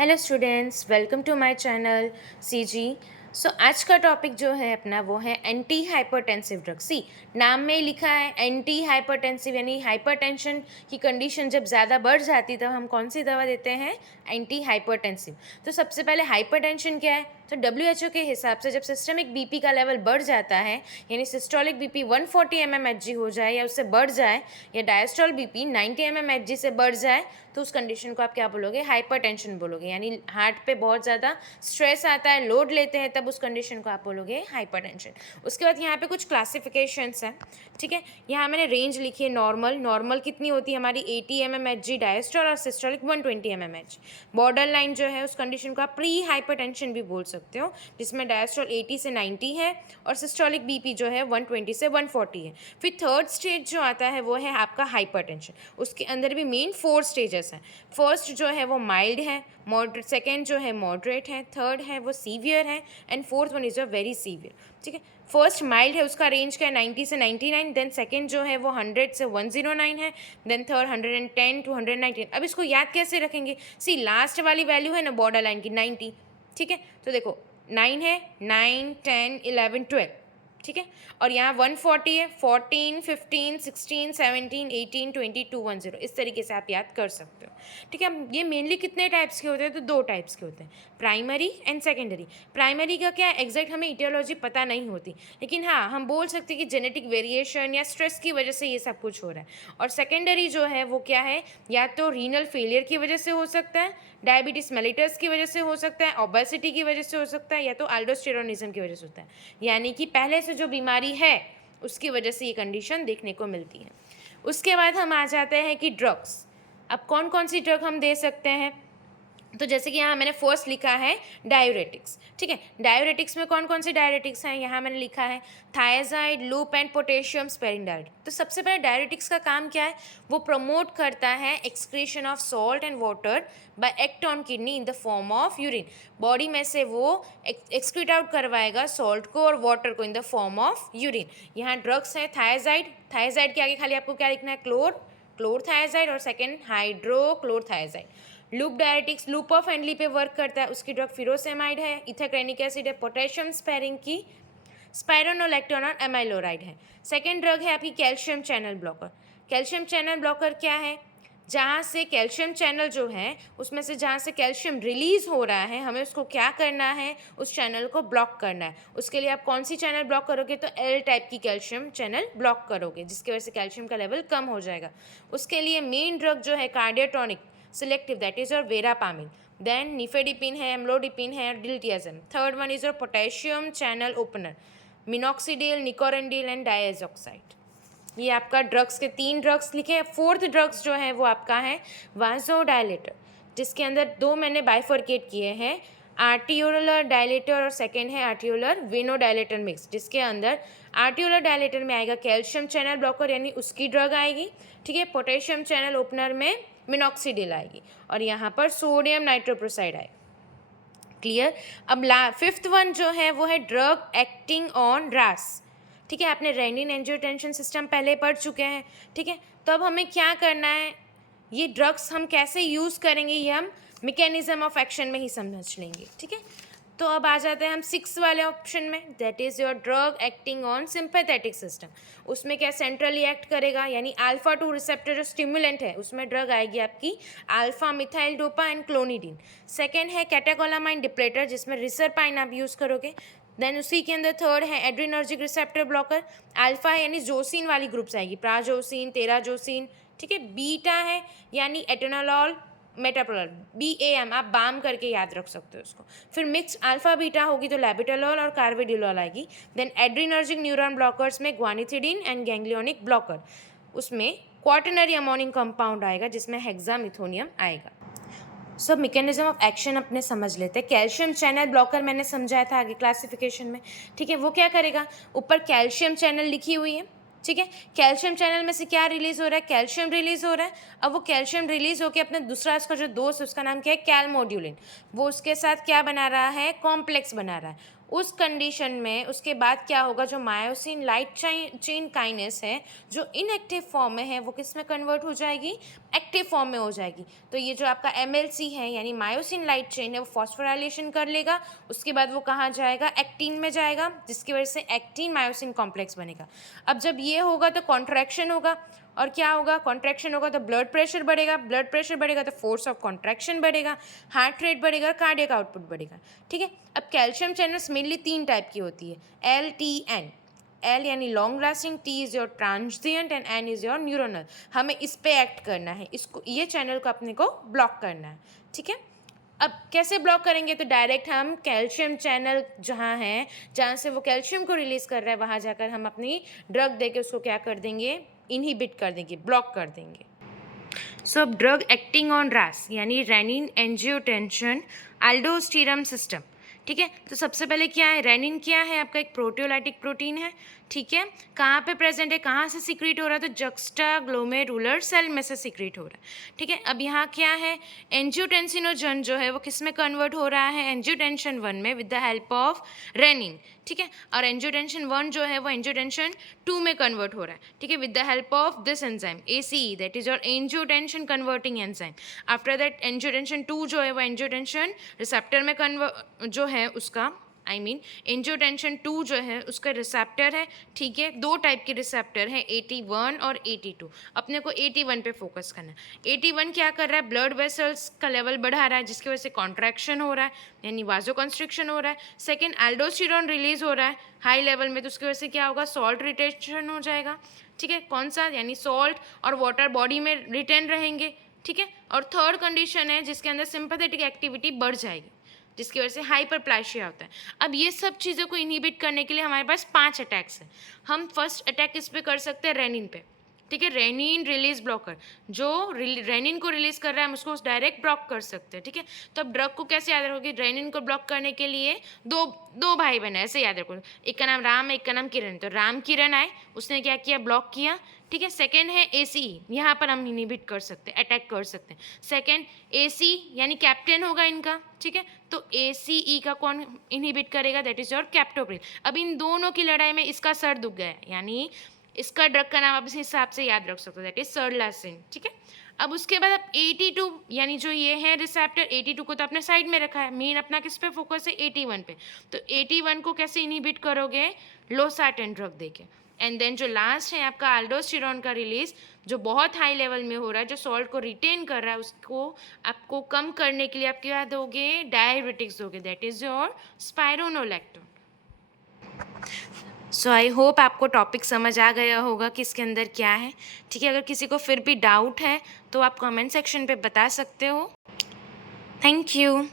Hello students, welcome to my channel CG. आज का topic जो है अपना वो है एंटी हाइपरटेंसिव ड्रग। सी नाम में ही लिखा है एंटी हाइपरटेंसिव, यानी हाइपरटेंशन की कंडीशन जब ज़्यादा बढ़ जाती तब हम कौन सी दवा देते हैं? Anti hypertensive. तो सबसे पहले हाइपरटेंशन क्या है? तो डब्ल्यूएचओ के हिसाब से जब सिस्टमिक बीपी का लेवल बढ़ जाता है, यानी सिस्टोलिक बीपी 140 mmHg हो जाए या उससे बढ़ जाए, या डायस्टोल बीपी 90 mmHg से बढ़ जाए, तो उस कंडीशन को आप क्या बोलोगे? हाइपरटेंशन बोलोगे। यानी हार्ट पे बहुत ज़्यादा स्ट्रेस आता है, लोड लेते हैं, तब उस कंडीशन को आप बोलोगे हाइपरटेंशन। उसके बाद यहाँ पे कुछ क्लासिफिकेशंस हैं, ठीक है। यहाँ मैंने रेंज लिखी है। नॉर्मल कितनी होती है हमारी? 80 mmHg डायस्टोल और सिस्टोलिक 120 mmHg। बॉर्डर लाइन जो है उस कंडीशन को आप प्री हाइपरटेंशन भी बोल सकते हो, जिसमें डायस्टोल 80 से 90 है और सिस्टोलिक बीपी जो है 120 से 140 है। फिर थर्ड स्टेज जो आता है वो है आपका हाइपरटेंशन। उसके अंदर भी मेन 4 स्टेजेस हैं। फर्स्ट जो है वो माइल्ड है, मॉडरेट, सेकेंड जो है मॉडरेट है, थर्ड है वो सीवियर है, and fourth one is a very severe, ठीक है। फर्स्ट माइल्ड है, उसका रेंज क्या है? 90 से 99। देन सेकेंड जो है वो 100 से 109 है। Then third 110 to 119। अब इसको याद कैसे रखेंगे? सी लास्ट वाली वैल्यू है ना बॉर्डर लाइन की 90, ठीक है। तो देखो 9 है, 9 10 11 12, ठीक है। और यहाँ 140 है, 14 15 16 17 18 22 10, इस तरीके से आप याद कर सकते हो, ठीक है। ये मेनली कितने टाइप्स के होते हैं? तो 2 टाइप्स के होते हैं, प्राइमरी एंड सेकेंडरी। प्राइमरी का क्या एग्जैक्ट हमें इटियोलॉजी पता नहीं होती, लेकिन हाँ हम बोल सकते हैं कि जेनेटिक वेरिएशन या स्ट्रेस की वजह से ये सब कुछ हो रहा है। और सेकेंडरी जो है वो क्या है? या तो रीनल फेलियर की वजह से हो सकता है, डायबिटीज मेलिटस की वजह से हो सकता है, ओबेसिटी की वजह से हो सकता है, या तो अल्डोस्टेरोनिज्म की वजह से होता है, यानी कि पहले से जो बीमारी है उसकी वजह से ये कंडीशन देखने को मिलती है। उसके बाद हम आ जाते हैं कि ड्रग्स। अब कौन कौन सी ड्रग हम दे सकते हैं? तो जैसे कि यहाँ मैंने फर्स्ट लिखा है डायूरेटिक्स, ठीक है। डायूरेटिक्स में कौन कौन से डायूरेटिक्स हैं? यहाँ मैंने लिखा है thiazide, loop and potassium sparing diuretic. तो सबसे पहले डायूरेटिक्स का काम क्या है? वो प्रमोट करता है excretion of salt and water bye act on kidney in the form of urine. Body में से वो एक्सक्रीट आउट करवाएगा सॉल्ट को और वाटर को in the form of urine. यहाँ ड्रग्स हैं थायजाइड। थायजाइड के आगे खाली आपको क्या लिखना है? क्लोरथायजाइड, और second hydrochlorothiazide. Loop diuretics loop of Henle पे वर्क करता है, उसकी ड्रग फिरोसेमाइड है, इथाक्रेनिक एसिड है, पोटेशियम स्पेरिंग की स्पाइरोनोलैक्टोन और एमाइलोराइड है। सेकेंड ड्रग है आपकी calcium channel blocker. Calcium channel blocker क्या है? जहाँ से कैल्शियम चैनल जो है उसमें से जहाँ से कैल्शियम रिलीज हो रहा है, हमें उसको क्या करना है? उस चैनल को ब्लॉक करना है। उसके लिए आप कौन सी चैनल ब्लॉक करोगे? तो एल टाइप की कैल्शियम चैनल ब्लॉक करोगे, जिसकी वजह से कैल्शियम का लेवल कम हो जाएगा। उसके लिए मेन ड्रग जो है cardiotonic selective, that is your verapamil. Then nifedipine है, एम्लोडिपिन है, diltiazem. Third one is your potassium channel opener, minoxidil, nicorandil and diazoxide. ये आपका ड्रग्स के 3 ड्रग्स लिखे। फोर्थ ड्रग्स जो है वो आपका है वाजोडायलेटर, जिसके अंदर 2 मैंने बाइफर्केट किए हैं, आर्टियोलर डायलेटर और सेकेंड है आर्टियोलर वेनोडायलेटर मिक्स, जिसके अंदर आर्टियोलर डायलेटर में आएगा कैल्शियम चैनल ब्लॉकर यानी उसकी ड्रग आएगी, ठीक है। पोटेशियम चैनल ओपनर में मिनॉक्सीडिल आएगी, और यहाँ पर सोडियम नाइट्रोप्रोसाइड आएगा। क्लियर? अब फिफ्थ वन जो है वो है ड्रग एक्टिंग ऑन रास, ठीक है। आपने रेनिन एंजियोटेंशन सिस्टम पहले पढ़ चुके हैं, ठीक है। तो अब हमें क्या करना है? ये ड्रग्स हम कैसे यूज़ करेंगे ये हम मैकेनिज्म ऑफ एक्शन में ही समझ लेंगे, ठीक है। तो अब आ जाते हैं हम 6 वाले ऑप्शन में, that is your drug acting on sympathetic system. उसमें क्या सेंट्रली एक्ट करेगा, यानी अल्फा 2 रिसेप्टर जो स्टिमुलेंट है उसमें ड्रग आएगी आपकी alpha methyl dopa and clonidine. Second है कैटेकोलामाइन डिप्लेटर, जिसमें रिसरपाइन आप यूज़ करोगे। देन उसी के अंदर थर्ड है एड्रीनर्जिक रिसेप्टर ब्लॉकर, अल्फा है यानी जोसिन वाली ग्रुप्स आएगी, प्राजोसिन, तेराजोसिन, ठीक है। बीटा है यानी एटेनोलॉल मेटाप्रोल, BAM, आप बाम करके याद रख सकते हो उसको। फिर मिक्स अल्फा बीटा होगी तो लैबिटालॉल और कार्वेडिलॉल आएगी। देन एड्रीनर्जिक न्यूरॉन ब्लॉकर्स में ग्वानिथिडीन एंड गैंग्लियोनिक ब्लॉकर, उसमें क्वाटरनरी अमोनियम कंपाउंड आएगा जिसमें हेक्सामिथोनियम आएगा। सब मैकेनिज्म ऑफ एक्शन अपने समझ लेते हैं। कैल्शियम चैनल ब्लॉकर मैंने समझाया था आगे क्लासिफिकेशन में, ठीक है। वो क्या करेगा? ऊपर कैल्शियम चैनल लिखी हुई है, ठीक है। कैल्शियम चैनल में से क्या रिलीज हो रहा है? कैल्शियम रिलीज हो रहा है। अब वो कैल्शियम रिलीज होकर अपने दूसरा उसका जो दोस्त है उसका नाम क्या है? कैलमोड्यूलिन, वो उसके साथ क्या बना रहा है? कॉम्प्लेक्स बना रहा है। उस कंडीशन में उसके बाद क्या होगा, जो मायोसिन लाइट चेन काइनेस है जो इनएक्टिव फॉर्म में है वो किस में कन्वर्ट हो जाएगी, एक्टिव फॉर्म में हो जाएगी। तो ये जो आपका MLC है यानी मायोसिन लाइट चेन है वो फॉस्फोराइलेशन कर लेगा, उसके बाद वो कहाँ जाएगा, एक्टिन में जाएगा, जिसकी वजह से एक्टिन मायोसिन कॉम्प्लेक्स बनेगा। अब जब ये होगा तो कॉन्ट्रैक्शन होगा, और क्या होगा, कॉन्ट्रैक्शन होगा तो ब्लड प्रेशर बढ़ेगा, ब्लड प्रेशर बढ़ेगा तो फोर्स ऑफ कॉन्ट्रैक्शन बढ़ेगा, हार्ट रेट बढ़ेगा, कार्डियक आउटपुट बढ़ेगा। ठीक है, अब कैल्शियम चैनल्स मेनली 3 टाइप की होती है, LTN। L यानी long lasting, T is your transient and N is your neuronal. हमें इस पे एक्ट करना है, इसको ये चैनल को अपने को ब्लॉक करना है। ठीक है, अब कैसे ब्लॉक करेंगे, तो डायरेक्ट हम कैल्शियम चैनल जहाँ है, जहाँ से वो कैल्शियम को रिलीज़ कर रहा है, वहाँ जाकर हम अपनी ड्रग दे के उसको क्या कर देंगे, इनहिबिट कर देंगे, ब्लॉक कर देंगे। सो अब ड्रग एक्टिंग ऑन RAS यानी रेनिन एंजियोटेंशन एल्डोस्टेरम सिस्टम। ठीक है, तो सबसे पहले क्या है, रेनिन क्या है, आपका एक प्रोटियोलाइटिक प्रोटीन है। ठीक है, कहाँ पे प्रेजेंट है, कहाँ से सिक्रीट हो रहा है, तो जक्स्टा ग्लोमेरुलर सेल में से सिक्रीट हो रहा है। ठीक है, अब यहाँ क्या है, एंजियोटेंसिनोजन जो है वो किस में कन्वर्ट हो रहा है, एंजियोटेंशन 1 में with the help of renin. ठीक है, और एंजियोटेंशन 1 जो है वो एंजियोटेंशन 2 में कन्वर्ट हो रहा है। ठीक है, with the help of this enzyme ACE, that is your angiotensin converting enzyme. After that angiotensin 2 जो है वो एंजियोटेंशन रिसेप्टर में जो है उसका एंजियोटेंशन 2 जो है उसका रिसेप्टर है। ठीक है, 2 टाइप के रिसेप्टर है, 81 और 82। अपने को 81 पे फोकस करना है। 81 क्या कर रहा है, ब्लड वेसल्स का लेवल बढ़ा रहा है, जिसकी वजह से कॉन्ट्रैक्शन हो रहा है यानी वाजोकंस्ट्रिक्शन हो रहा है। सेकेंड, एल्डोस्टेरॉन रिलीज हो रहा है हाई लेवल में, तो उसकी वजह से क्या होगा, सॉल्ट रिटेंशन हो जाएगा। ठीक है, कौन सा, यानी सॉल्ट और वाटर बॉडी में रिटेन रहेंगे। ठीक है, और थर्ड कंडीशन है जिसके अंदर सिंपैथेटिक एक्टिविटी बढ़ जाएगी, जिसकी वजह से हाइपरप्लासिया होता है। अब ये सब चीज़ों को इनहिबिट करने के लिए हमारे पास 5 अटैक्स हैं। हम फर्स्ट अटैक इस पे कर सकते हैं रेनिन पे। ठीक है, रेनिन रिलीज ब्लॉकर, जो रेनिन को रिलीज कर रहा है हम उसको डायरेक्ट ब्लॉक कर सकते हैं। ठीक है, तो अब ड्रग को कैसे याद रखोगे, रेनिन को ब्लॉक करने के लिए दो भाई बहन ऐसे याद रखो, एक का नाम राम है, एक का नाम किरण। तो राम किरण आए, उसने क्या किया, ब्लॉक किया। ठीक है, सेकेंड है ACE, यहाँ पर हम इनहिबिट कर सकते हैं, अटैक कर सकते हैं। सेकेंड AC यानी कैप्टन होगा इनका। ठीक है, तो ACE का कौन इनहिबिट करेगा, दैट इज योर कैप्टोप्रिल। अब इन दोनों की लड़ाई में इसका सर दुख गया, यानी इसका ड्रग का नाम आप इस हिसाब से याद रख सकते हो, दैट इज सरलासिन। ठीक है, अब उसके बाद आप 82 यानी जो ये है रिसेप्टर, 82 को तो आपने साइड में रखा है, मेन अपना किस पे फोकस है, 81 पे। तो 81 को कैसे इनहिबिट करोगे, लोसार्टेन ड्रग देके। एंड देन जो लास्ट है आपका एल्डोस्टेरॉन का रिलीज, जो बहुत हाई लेवल में हो रहा है, जो सॉल्ट को रिटेन कर रहा है, उसको आपको कम करने के लिए आप क्या दोगे, डायबिटिक्स दोगे, that is your spironolactone. So I hope आपको टॉपिक समझ आ गया होगा कि इसके अंदर क्या है। ठीक है, अगर किसी को फिर भी डाउट है तो आप कमेंट सेक्शन पे बता सकते हो। Thank you.